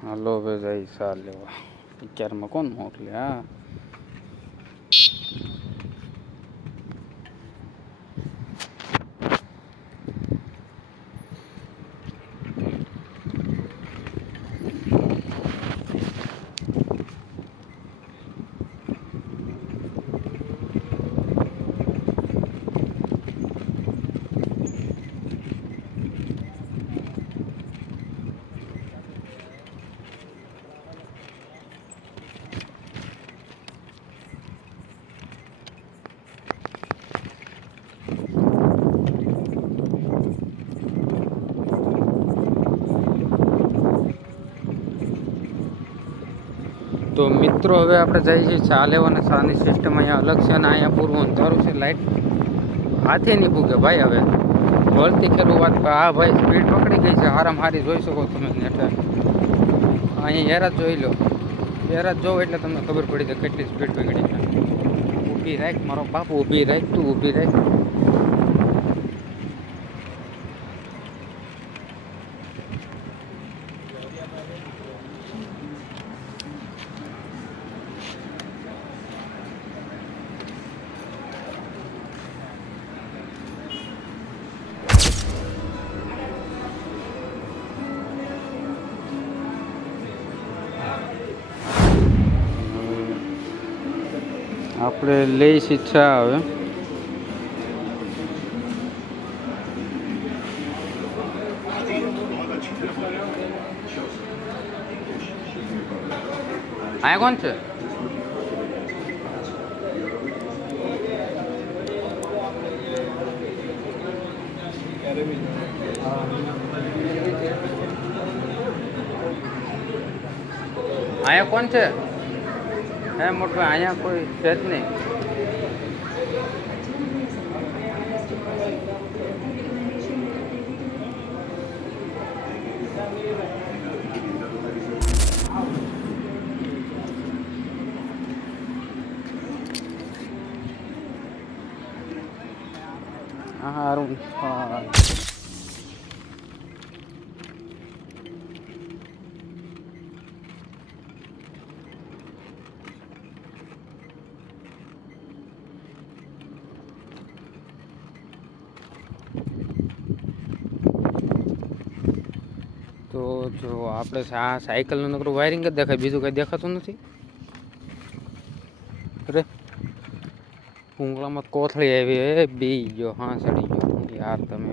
હાલો હવે જાય સાર લેવા પિક્ચરમાં કોણ મોકલે હા તો મિત્રો હવે આપણે જઈએ છીએ ચા લેવાના ચાની સિસ્ટમ અહીંયા અલગ છે અને અહીંયા પૂરું અંધારું છે લાઇટ હાથે નહીં પૂગે ભાઈ હવે વળતી ખેલું વાત હા ભાઈ સ્પીડ પકડી ગઈ છે હારામ હારી જોઈ શકો તમે એટલે અહીંયા હેરાત જોઈ લો હેરાત જોવો એટલે તમને ખબર પડી કે કેટલી સ્પીડ પકડી છે ઊભી રાખ મારો બાપ ઊભી રાખ તું ઊભી રાખ આપણે લઈશ ઈચ્છા આવે આયા કોણ છે આયા કોણ છે હે મોટો અહીંયા કોઈ છે જ નહીં સારું તો જો આપણે આ સાયકલનું નકરું વાયરિંગ જ દેખાય બીજું કંઈ દેખાતું નથી અરે ભૂંગળામાં કોથળી આવી એ બી ગયો હા સડી ગયો યાર તમે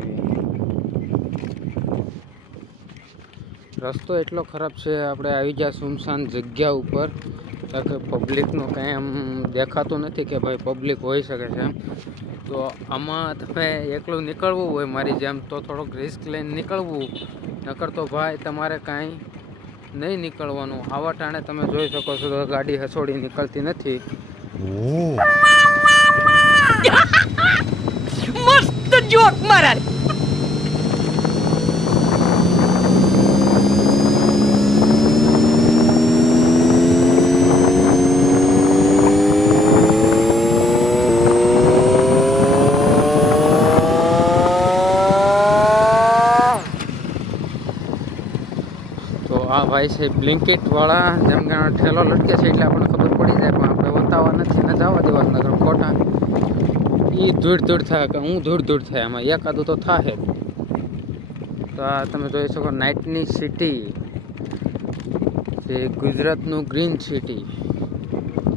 રસ્તો એટલો ખરાબ છે આપણે આવી ગયા સુમસાન જગ્યા ઉપર કે પબ્લિકનું કંઈ એમ દેખાતું નથી કે ભાઈ પબ્લિક હોઈ શકે છે એમ તો આમાં તમે એકલું નીકળવું હોય મારી જેમ તો થોડોક રિસ્ક લઈને નીકળવું નકર તો ભાઈ તમારે કાંઈ નહીં નીકળવાનું આવા ટાણે તમે જોઈ શકો છો તો ગાડી હસોડી નીકળતી નથી મસ્ત જોક મારા તો આ ભાઈ છે બ્લિંકિટ વાળા જેમ કે ઠેલો લટકે છે એટલે આપણને ખબર પડી જાય પણ આપણે બતાવવા નથી ને જવા દેવા નગર ખોટા એ ધૂળ થાય કે હું ધૂળ થાય એમાં એકાદું તો થાય જ તો આ તમે જોઈ શકો નાઇટની સિટી જે ગુજરાતનું ગ્રીન સિટી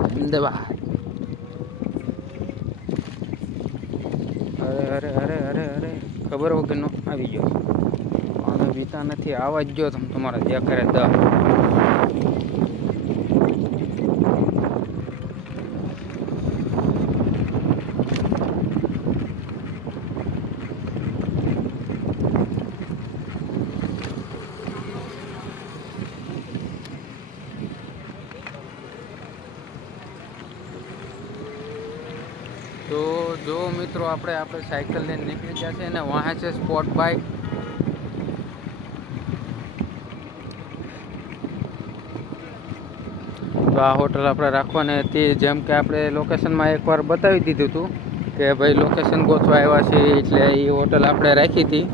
અમદાવાદ અરે અરે અરે અરે અરે ખબર વગરનો આવી ગયો અને બીતા નથી આવા જ ગયો તમે તમારા જે કરે દ તો જો મિત્રો આપણે સાયકલ લઈને નીકળી ગયા છે ને વાહે છે સ્પોર્ટ બાઇક તો આ હોટલ આપણે રાખવાની હતી જેમ કે આપણે લોકેશનમાં એકવાર બતાવી દીધું હતું કે ભાઈ લોકેશન ગોતવા આવ્યા છે એટલે એ હોટલ આપણે રાખી હતી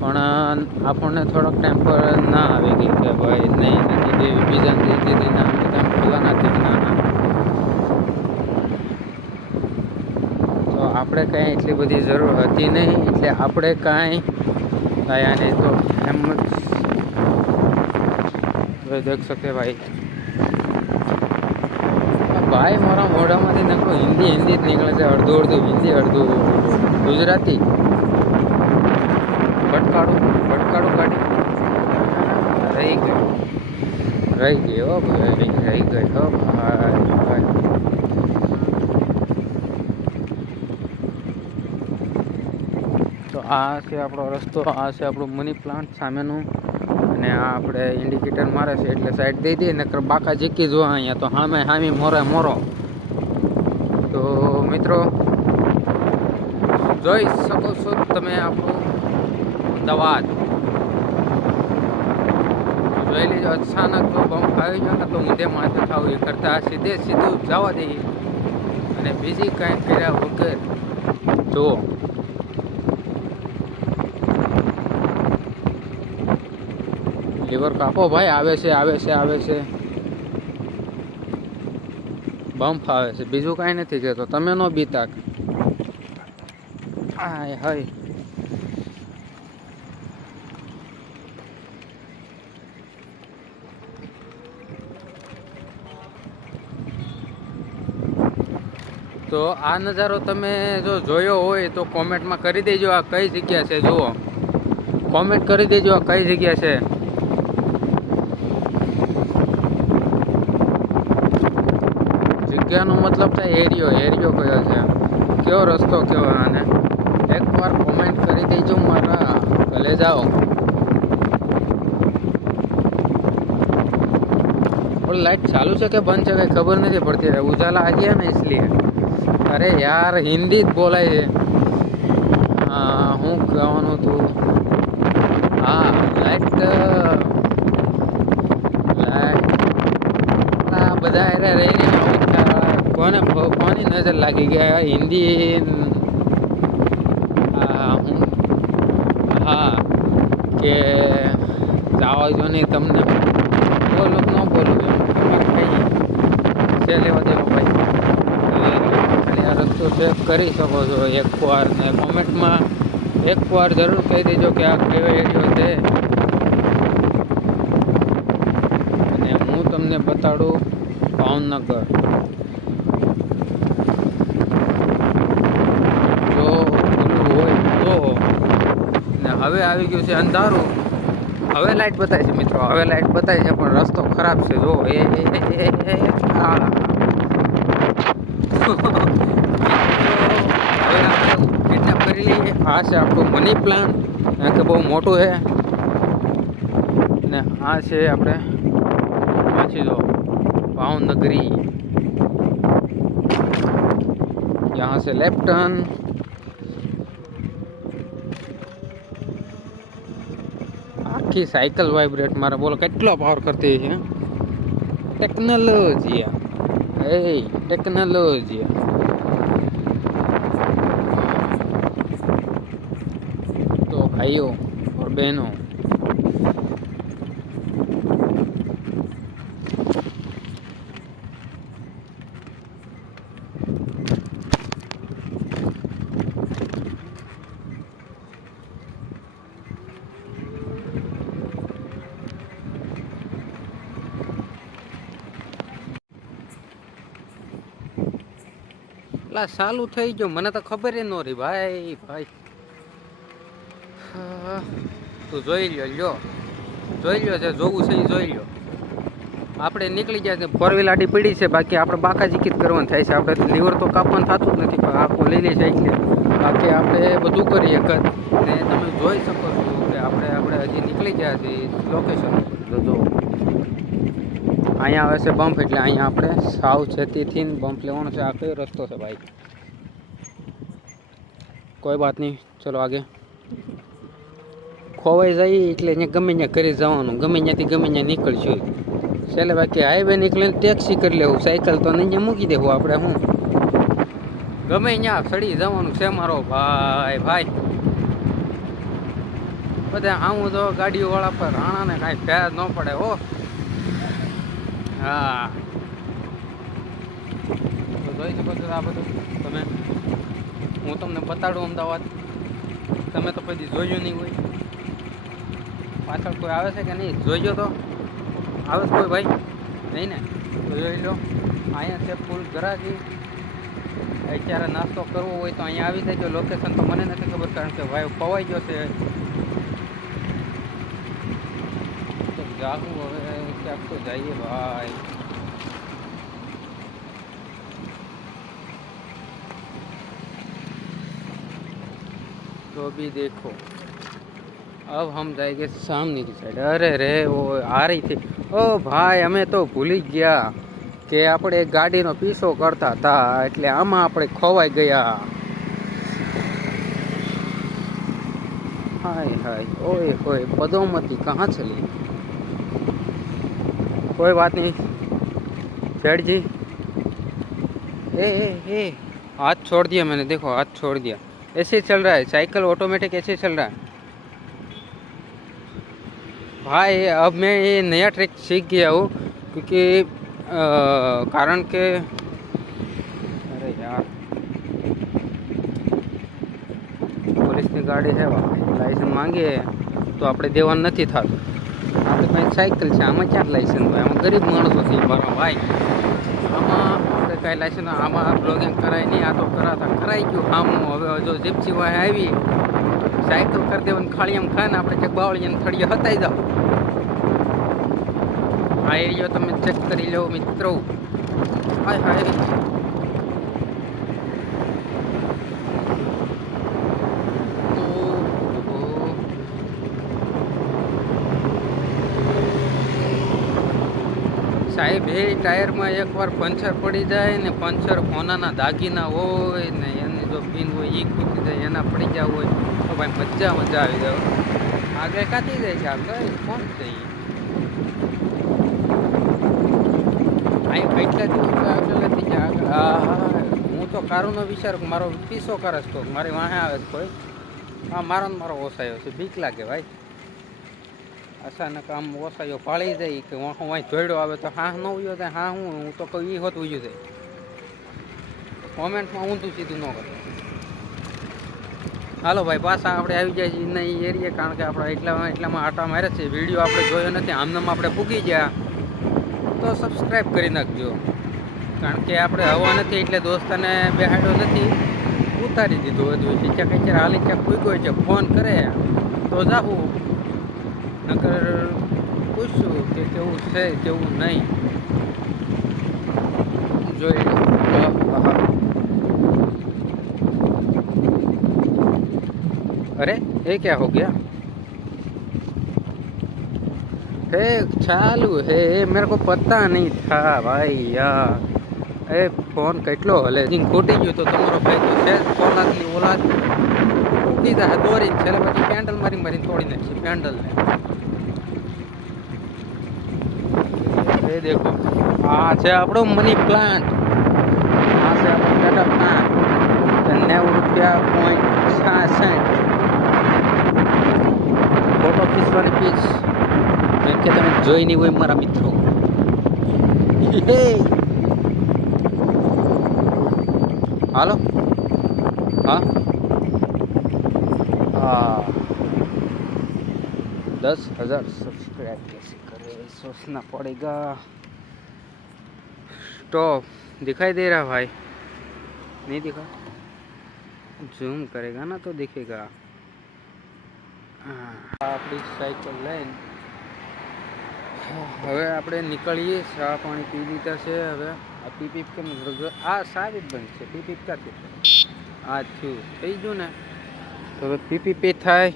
પણ આપણને થોડોક ટાઈમ પર ના આવી ગઈ કે ભાઈ નહીં નથી દેવી બીજાને દઈ દીધી ના બધા ખુલ્લા નથી ના ના. તો આપણે કાંઈ એટલી બધી જરૂર હતી નહીં એટલે આપણે કાંઈ થયા નહીં. તો એમ જ દેખ શકે ભાઈ ભાઈ મારા મોઢામાંથી નકરો હિન્દી જ નીકળે છે. અડધું હિન્દી અડધું ગુજરાતી. ભટકાડું કાઢી રહી ગઈ હો ભાઈ હો ભાઈ. તો આ છે આપણો રસ્તો, આ છે આપણું મની પ્લાન્ટ સામેનું. અને આ આપણે ઇન્ડિકેટર મારે છે એટલે સાઈડ દઈ દઈએ નકર બાકા જીકી જો અહીંયા તો હામી મોરો. તો મિત્રો જોઈ શકો છો તમે આપણું અમદાવાદ જોઈ લેજો. અચાનક જો બમ્પ આવી ગયો ને તો ઊંધે માથે થાવ એ કરતા સીધું જવા દઈએ અને બીજી કાંઈ કર્યા વગર જુઓ. લીવર કાપો ભાઈ. આવે છે બમ્પ આવે છે, બીજું કાંઈ નથી કહેતો. તમે નો બીતા હાય. તો આ નજારો તમે જો જોયો હોય તો કોમેન્ટમાં કરી દેજો આ કઈ જગ્યા છે. જુઓ, કોમેન્ટ કરી દેજો આ કઈ જગ્યા છે. જગ્યાનો મતલબ થાય એરિયો કયો છે, કયો રસ્તો કયો. અને એકવાર કોમેન્ટ કરી દેજો મારા ભલે જાઓ. લાઈટ ચાલુ છે કે બંધ છે કઈ ખબર નથી પડતી. ઉજાલા આ ગયા ને इसलिए. અરે યાર હિન્દી જ બોલાય છે. હું કહેવાનું હતું હા લાઈટ બધા એને રહીને કોની નજર લાગી ગયા હિન્દી. હા કે જાઓ જો નહીં તમને બોલું ન બોલું તમારે કઈ છે લેવા દેવો ભાઈ. આ રસ્તો ચેક કરી શકો છો એકવાર ને કોમેન્ટમાં એકવાર જરૂર કહી દેજો કે આ કેવો એરિયો છે અને હું તમને બતાડું ભાવનગર. જો ખુલ્લું હોય તો ને હવે આવી ગયું છે અંધારું. હવે લાઈટ બતાવે છે મિત્રો, હવે લાઈટ બતાવે છે પણ રસ્તો ખરાબ છે. જો કિડનેપ કરી લઈએ. આ છે આપણું મની પ્લાન્ટ કે બહુ મોટું છે ને આ છે આપણે પાછી જો ભાવનગરી. यहाँ से लेफ्ट टर्न. આખી સાયકલ વાઇબ્રેટ મારે બોલો કેટલો પાવર કરતી છે. Technology technology. तो भाइयों और बहनों લા ચાલુ થઈ ગયો મને તો ખબર ન રહી ભાઈ. તું જોઈ લ્યો જે જોવું છે એ જોઈ લ્યો. આપણે નીકળી જાય ફોર વ્હીલ આડી પડી છે બાકી આપણે બાકાજી કીટ કરવાનું થાય છે. આપણે લીવર તો કાપવાનું થતું જ નથી પણ આખો લઈ લે છે એટલે બાકી આપણે બધું કરીએ એક જ. ને તમે જોઈ શકો છો કે આપણે હજી નીકળી ગયા છીએ લોકેશન. જો અહીંયા આવે છે બમ્પ એટલે અહીંયા આપણે સાવચેતીથી બમ્પ લેવાનો છે. આ કયો રસ્તો છે ભાઈ? કોઈ વાત નહીં, ચલો આગે. ખોવાઈ જાય એટલે અહીંયા ગમે ત્યાં કરી જવાનું, ગમે ત્યાંથી ગમે ત્યાં નીકળશું. છેલ્લે બાકી હાઈવે નીકળીને ટેક્સી કરી લેવું, સાયકલ તો અહીંયા મૂકી દેવું આપણે. હું ગમે ત્યાં સડી જવાનું છે મારો ભાઈ. બધા આવું તો ગાડીઓવાળા પર રાણાને કાંઈ ફેર ન પડે હો. હા તો જોઈ શકો છો આ બધું તમે. હું તમને બતાડું અમદાવાદ, તમે તો પછી જોયું નહીં હોય. પાછળ કોઈ આવે છે કે નહીં જોઈજો તો. આવે છે કોઈ ભાઈ? નહીં ને? તો જોઈ લો. અહીંયા છે ફૂલ ગરાગી. અત્યારે નાસ્તો કરવો હોય તો અહીંયા આવી જાય. લોકેશન તો મને નથી ખબર, કારણ કે ભાઈ પવાઈ ગયો છે. તો જાગું હવે ક્યાંક તો જઈએ ભાઈ. तो भी देखो अब हम जाएंगे सामने की साइड. अरे रे वो आ रही थी. ओ भाई हमें तो भूल ही गया કે આપણે ગાડીનો પીછો કરતા હતા, એટલે આમાં આપણે ખોવાઈ ગયા. हाय हाय ओए होए पदोमती कहाँ चली. कोई बात नहीं सेठ जी. ए हाथ छोड़ दिया मैंने, देखो हाथ छोड़ दिया. ऐसे चल रहा है साइकिल, ऑटोमेटिक ऐसे चल रहा है भाई. अब मैं ये नया ट्रिक सीख गया हूँ, क्योंकि कारण के अरे यार પોલીસની ગાડી છે, લાઇસન્સ માંગીએ તો આપણે દેવાનું નથી થતું. આપણી પાસે સાયકલ છે, આમાં ક્યાં લાઇસન્સ હોય? આમાં ગરીબ માણસો છે મારા ભાઈ. આમાં આપણે કાંઈ લાઇસન્સ, આમાં બ્લોગિંગ કરાય નહીં. આ તો કરાઈ ગયું આમનું. હવે જો જીપ્સી વાય આવી, સાયકલ કરી દેવાની ખાલી એમ ખાય ને આપણે ચેક બાવળીને થળીએ હતાઈ જાઓ. આ એરિયો તમે ચેક કરી લો મિત્રો. હાય હાય સાહેબ, એ ટાયરમાં એકવાર પંચર પડી જાય ને, પંચર કોનાના દાગીના હોય ને એની જો પિન હોય એ ખૂટી જાય, એના પડી ગયા હોય તો ભાઈ મજા આવી જાય. આગળ કાઢી જાય છે, આગળ કોણ જઈએ અહીં કેટલા દિવસ આગળ નથી જાય. આગળ હું તો કારુનો વિચાર, મારો પીસો કરે તો મારી વાહે આવે છે કોઈ. હા મારો ઓસાયો છે, બીક લાગે ભાઈ. અચાનક આમ ઓસાયો પાળી જાય કે વાંખો વાંચ જોડ્યો આવે તો હા ન ઉયો જાય. હા હું તો કહું એ હોત ઉયું જાય. કોમેન્ટમાં ઊંધું સીધું ન કરે. હાલો ભાઈ પાછા આપણે આવી જાય છીએ એના એ એરિયા, કારણ કે આપણે એટલામાં આટા મારે છે. વિડીયો આપણે જોયો નથી, આમનામ આપણે પૂગી ગયા તો સબસ્ક્રાઈબ કરી નાખજો. કારણ કે આપણે હવા નથી એટલે દોસ્તાને બેહાડ્યો નથી, ઉતારી દીધું બધું. નીચે કચેર હાલી ક્યાંક પૂગ્યો છે, ફોન કરે તો જાવું, નકર પૂછશું કે કેવું છે કેવું નહીં. જોઈ अरे ये क्या हो गया है? चालू है, मेरे को पता नहीं था भाई यार. ए फोन કેટલો હલે ખોટી ગયો તો તમારો ભાઈ તો છે ફોન આટલી ઓલાદ ઉડી જાય દોરી છે, પછી પેન્ડલ મારી તોડી નાખી પેન્ડલને. એ દેખો આ છે આપણો મની પ્લાન્ટ, આ છે આપણો ટાટા પ્લાન્ટ. 90 રૂપિયા ફોટો ખીચવાની પીસ એમ કે તમે જોઈ નહીં હોય મારા મિત્રો. હાલો હા 10,000 सब्सक्राइब कैसे करे, सोचना पड़ेगा. स्टॉप दिखाई दे रहा भाई? नहीं दिखा? जूम करेगा ना तो दिखेगा. આપણી સાયકલ લઈને હવે આપણે નીકળીએ. ચા પાણી પી લીધા છે. હવે આ પીપીપ કેમ આ સારી જ બંધ છે. પીપીપ ક્યાંથી આ થયું થઈ ગયું ને, તો હવે પીપીપી થાય.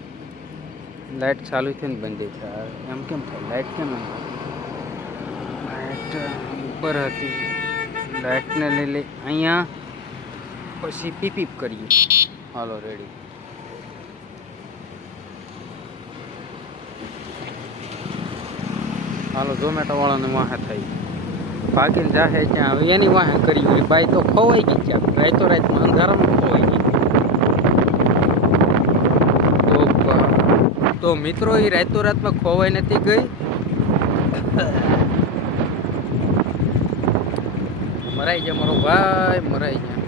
લાઇટ ચાલુ થઈને બંધ થાય એમ કેમ થાય? લાઇટ કેમ લાઇટ ઉપર હતી, લાઇટને લઈ અહીંયા પછી પીપીપ કરીએ. હાલો રેડી. હાલો ઝોમેટો વાળાને વાહે થઈ ભાગીને જાહે ત્યાં. હવે એની વાહે કરી હોય બાઈ તો ખોવાઈ ગઈ ત્યાં રાતો રાતમાં અંધારામાં ખોવાઈ ગઈ. તો મિત્રો એ રાતોરાતમાં ખોવાઈ નથી ગઈ. મરાઈ જાય મારો ભાઈ, મરાઈ જાય.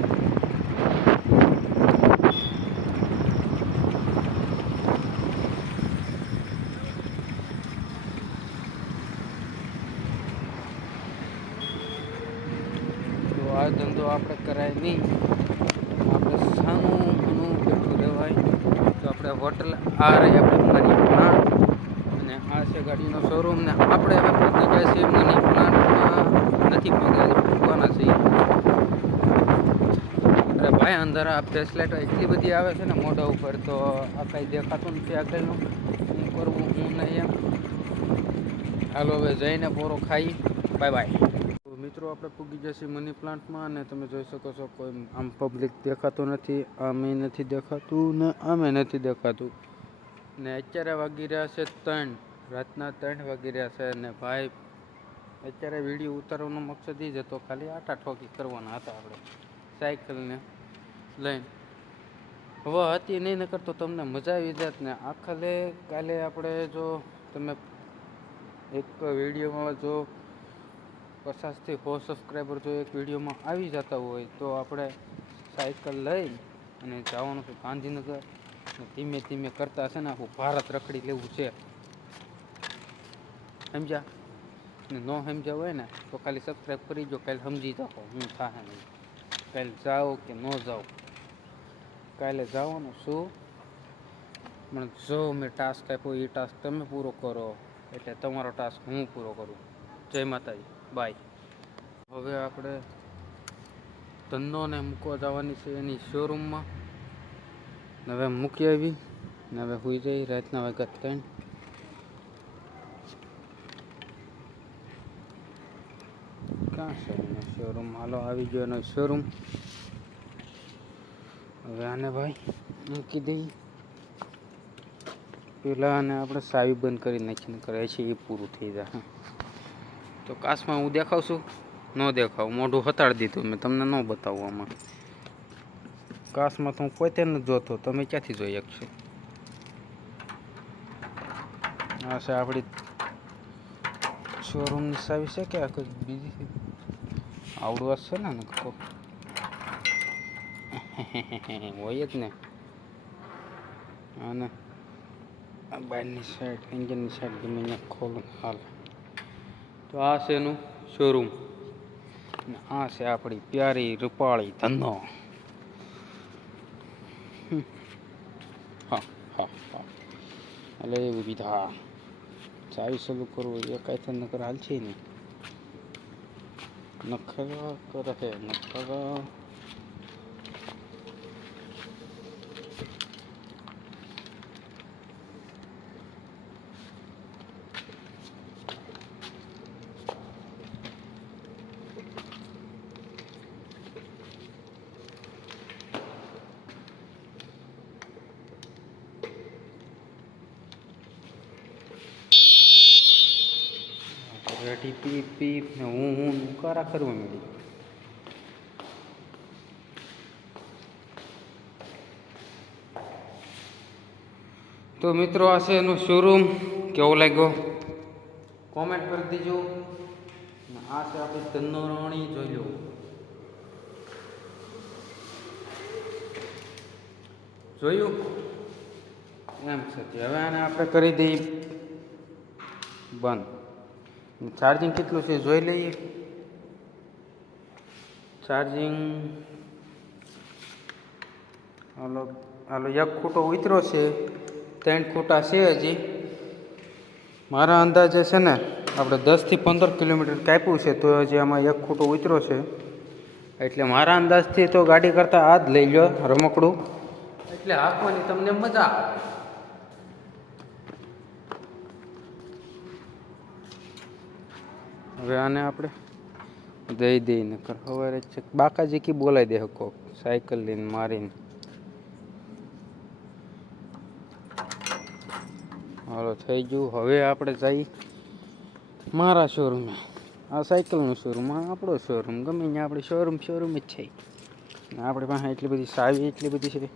તો આ ધંધો આપણે કરાય નહીં, આપણે સાનું ઘણું બેઠું રહેવાય. તો આપણે હોટલ આ રહી આપણે મની પ્લાન્ટ, અને આ છે ગાડીનો શોરૂમ. ને આપણે હવે પહોંચી ગયા છીએ મની પ્લાન્ટમાં. નથી પહોંચ્યા, પૂરવાના છીએ. અરે ભાઈ અંદર આ ફ્લેશલાઇટ એટલી બધી આવે છે ને મોઢા ઉપર, તો આ કાંઈ દેખાતું નથી આગળનું. શું કરવું હું નહીં એમ. હાલો હવે જઈને પૂરો ખાઈ. Bye bye. મિત્રો આપણે પૂગી જશે મની પ્લાન્ટમાં, અને તમે જોઈ શકો છો કોઈ આમ પબ્લિક દેખાતું નથી. આમે નથી દેખાતું ને આમે નથી દેખાતું. ને અત્યારે વાગી રહ્યા છે 3, રાતના 3 વાગી રહ્યા છે. અને ભાઈ અત્યારે વિડીયો ઉતારવાનો મકસદ એ જ હતો, ખાલી આટા ઠોકી કરવાના હતા આપણે સાયકલને લઈને. હવે હતી નહીં, નકર તો તમને મજા આવી જાત ને. આખલે કાલે આપણે જો તમે એક વિડીયોમાં જો 50 થી 100 સબસ્ક્રાઈબર જો એક વિડીયોમાં આવી જતા હોય, તો આપણે સાયકલ લઈ અને જવાનું છે ગાંધીનગર. ધીમે ધીમે કરતા છે ને આખું ભારત રખડી લેવું છે, સમજ્યા? ને ન સમજ્યા હોય ને તો ખાલી સબસ્ક્રાઈબ કરી જો. કાલે સમજી જાઓ હું થાય નહીં. કાલે જાઓ કે ન જાઓ, કાલે જવાનું શું, પણ જો મેં ટાસ્ક આપ્યો એ ટાસ્ક તમે પૂરો કરો, એટલે તમારો ટાસ્ક હું પૂરો કરું. જય માતાજી, બાય. હવે આપણે ધંધોને મૂકવા જવાની છે એની શોરૂમમાં. હવે મૂકી આવી ને હવે સુઈ જઈ. રાતના વાગ્યા 3. ક્યાં છે એનો શોરૂમ? હાલો આવી ગયો એનો શોરૂમ. હવે આને ભાઈ મૂકી દઈએ પેલા, અને આપણે સાવી બંધ કરી નાખીને કરે છે એ પૂરું થઈ જાય. તો કાશમાં હું દેખાવશું? ન દેખાવું, મોઢું હતાડી દીધું મેં, તમને ન બતાવું આમાં. કાશમાં તો હું પોતે નથી જોતો, તમે ક્યાંથી જોઈ શકશો? આ છે આપણી શોરૂમની સાવી છે કે આ કંઈક બીજી છે? આવડવા છે ને કહો હોય જ ને. અને આ બહારની સાઈડ, એન્જિનની સાઈડ ગમે અહીંયા ખોલું હાલ. તો આ છે એનું શોરૂમ, અને આ છે આપણી પ્યારી રૂપાળી ધંધો. હા હા હા. એટલે એવું બીધા ચાવી ચાલુ કરવું એ કાંઈ તો નકર હાલ છે નહીં. નખરા કરે નખરા. રેડી પીપ પીપ ને હું કરા કરવા મળી. તો મિત્રો આ છે એનું શોરૂમ. કેવો લાગ્યો કોમેન્ટ કરી દેજો. આ છે આપણી ધનોરાણી, જોઈ લો. જોયું એમ છે. હવે આને આપણે કરી દઈએ બંધ. ચાર્જિંગ કેટલું છે જોઈ લઈએ. ચાર્જિંગ હાલો હાલો 1 ખૂટો ઉતર્યો છે, 3 ખૂટા છે હજી. મારા અંદાજે છે ને આપણે 10 થી 15 કિલોમીટર કાપ્યું છે, તો હજી આમાં 1 ખૂટો ઉતર્યો છે. એટલે મારા અંદાજથી તો ગાડી કરતાં આ જ લઈ લો રમકડું, એટલે હાંકવાની તમને મજા આવે. હવે આને આપણે દઈ દઈને સવારે બાકાજી કી બોલાવી દે કોક સાયકલ લઈને મારીને. હાલો થઈ ગયું. હવે આપણે જઈ મારા શોરૂમે. આ સાયકલનું શોરૂમ, આ આપણો શોરૂમ. ગમે ત્યાં આપણે શોરૂમ જ છે. આપણી પાસે એટલી બધી સાવી એટલી બધી છે.